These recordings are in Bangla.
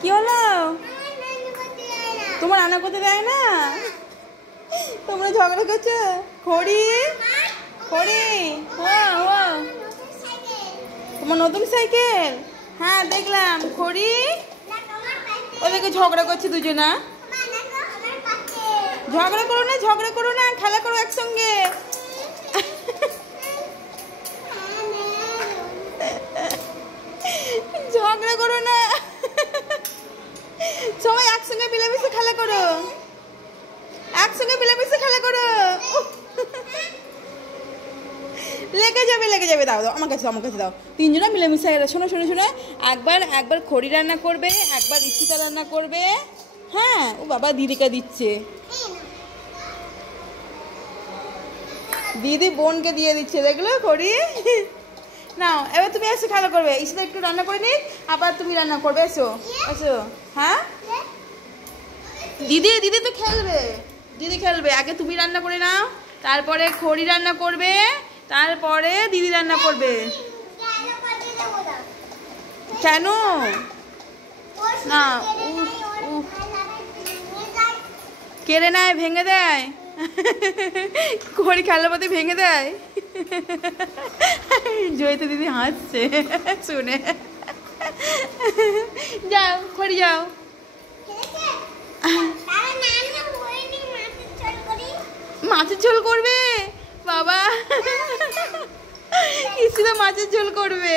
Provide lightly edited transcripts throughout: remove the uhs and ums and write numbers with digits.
কি হলো? তোমার রান্না করতে দেয় না? তোমরা ঝগড়া করছো? খড়ি খড়ি তোমার নতুন সাইকেল? হ্যাঁ দেখলাম। খড়ি ওদেরকে ঝগড়া করছে দুজনা। ঝগড়া করো না, খেলা করো একসঙ্গে। ঝগড়া করো না, সবাই একসঙ্গে মিলেমিশে খেলা করো, একসঙ্গে মিলেমিশে খেলা করো। লেগে যাবে। দাও আমার কাছে দাও। তিনজনা মিলেমিশে। শোনো একবার খড়ি রান্না করবে, একবার ইশিতা রান্না করবে। হ্যাঁ, ও বাবা দিদিকে দিচ্ছে, দিদি বোনকে দিয়ে দিচ্ছে, দেখলো খড়ি। নাও এবার তুমি এসে খেলা করবে। ইশিতা একটু রান্না করে নি, আবার তুমি রান্না করবে। এসো। হ্যাঁ দিদি তো খেলবে। আগে তুমি রান্না করে নাও, তারপরে খড়ি রান্না করবে, তারপরে দিদি রান্না করবে। কেন না? কেড়ে নেয়, ভেঙে দেয়। খড়ি খেলার পথে ভেঙে দেয়। জয়িতা দিদি হাসছে শুনে। যাও খড়ি যাও। মাছের ঝোল করবে বাবা? ইশিতা মাছের ঝোল করবে।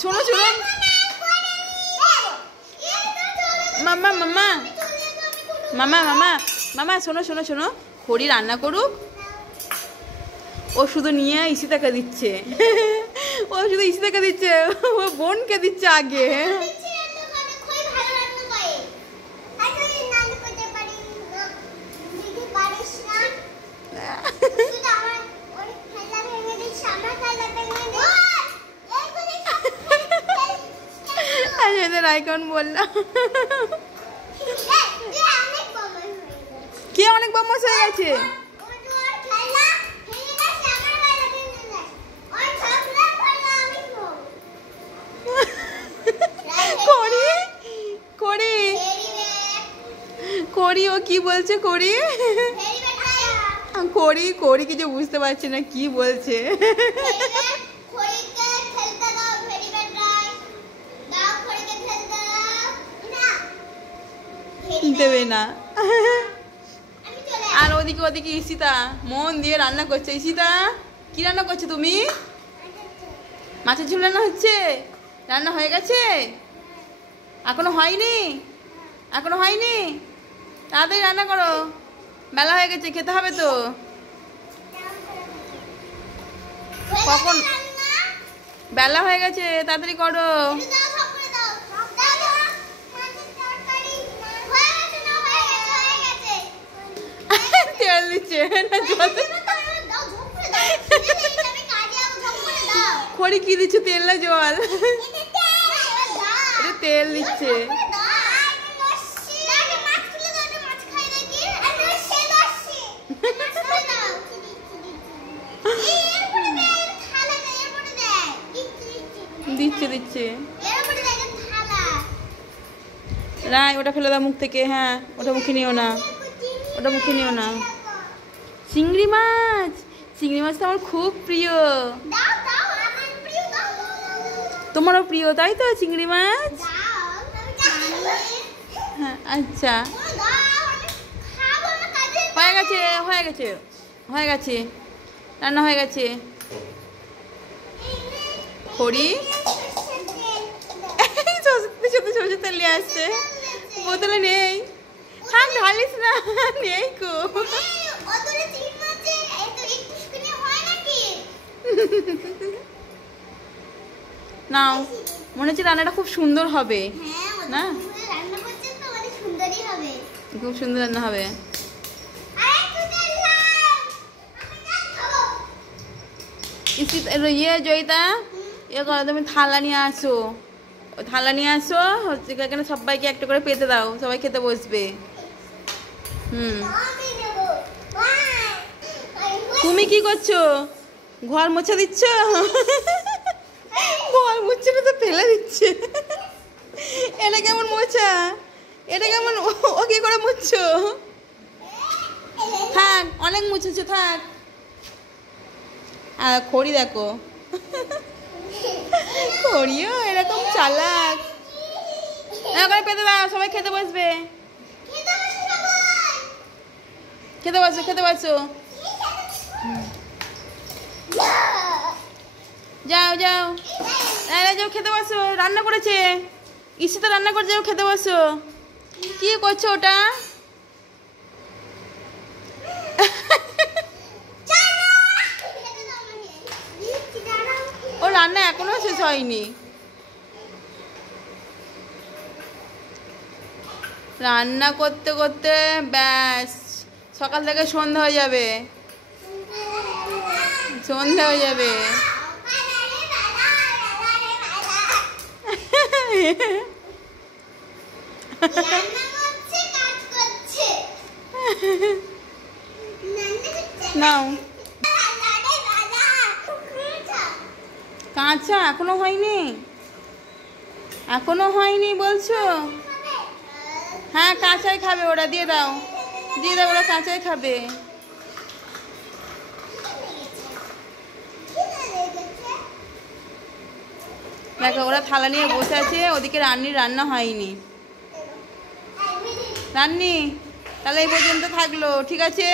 শোনো মামা শোনো খড়ি রান্না করুক, ও শুধু নিয়ে ইশিতাকে দিচ্ছে। ও বোনকে দিচ্ছে আগে। আইকন বললাম কে অনেক বদমাশ হয়ে গেছে? করি ও কি বলছে? করি কিছু বুঝতে পারছি না কি বলছে। দেবে না। আর ওদিকে ইশিতা মন দিয়ে রান্না করছে। ইশিতা কি রান্না করছো তুমি? মাছের ঝোল রান্না হচ্ছে? রান্না হয়ে গেছে? এখনো হয়নি? তাড়াতাড়ি রান্না করো, বেলা হয়ে গেছে, খেতে হবে তো। কখন? বেলা হয়ে গেছে, তাড়াতাড়ি করো। তেল দিচ্ছে খড়ি কি দিচ্ছে? তেল না জল? তেল দিচ্ছে। দিচ্ছে রায় ওটা ফেলে দাও মুখ থেকে। হ্যাঁ ওটা মুখে নিও না। চিংড়ি মাছ তো আমার খুব প্রিয়। তোমারও প্রিয় তাই তো চিংড়ি মাছ? হ্যাঁ আচ্ছা হয়ে গেছে রান্না হয়ে গেছে। খড়ি সরষের তেল নিয়ে আসছে, বোতলে নেই। থাক ঢালিস না, নেই কো। নাও মনে হচ্ছে রান্নাটা খুব সুন্দর হবে না? খুব সুন্দর রান্না হবে। জয়িতা তুমি থালা নিয়ে আসো, হচ্ছে এখানে সবাইকে একটা করে পেতে দাও, সবাই খেতে বসবে। তুমি কি করছো? ঘর মোছা দিচ্ছ? ঘর মুছছে না তো ফেলে দিচ্ছে। এটা কেমন মোছা? এটা কেমন? ও কি করে মুছছো? থাক, অনেক মুছেছো, থাক। আর খড়ি দেখো, খড়িও এরকম চালাক। করে পেতে দাও, সবাই খেতে বসবে। খেতে বসো, খেতে বসো। যাও যাও, যাও খেতে বসো। রান্না করেছে ঈশিতা, রান্না করে যাও, খেতে বসো। কি করছো ওটা? ও রান্না এখনো শেষ হয়নি। রান্না করতে করতে ব্যাস সকাল থেকে সন্ধ্যা হয়ে যাবে, সন্ধ্যা হয়ে যাবে। নাও, কাঁচা এখনো হয়নি? এখনো হয়নি বলছো? হ্যাঁ কাঁচাই খাবে ওরা, দিয়ে দাও, দিয়ে দাও, ওরা কাঁচাই খাবে। দেখো ওরা থালা নিয়ে বসে আছে, ওদিকে রান্নির রান্না হয়নি। রান্নি তাহলে এই পর্যন্ত থাকলো, ঠিক আছে?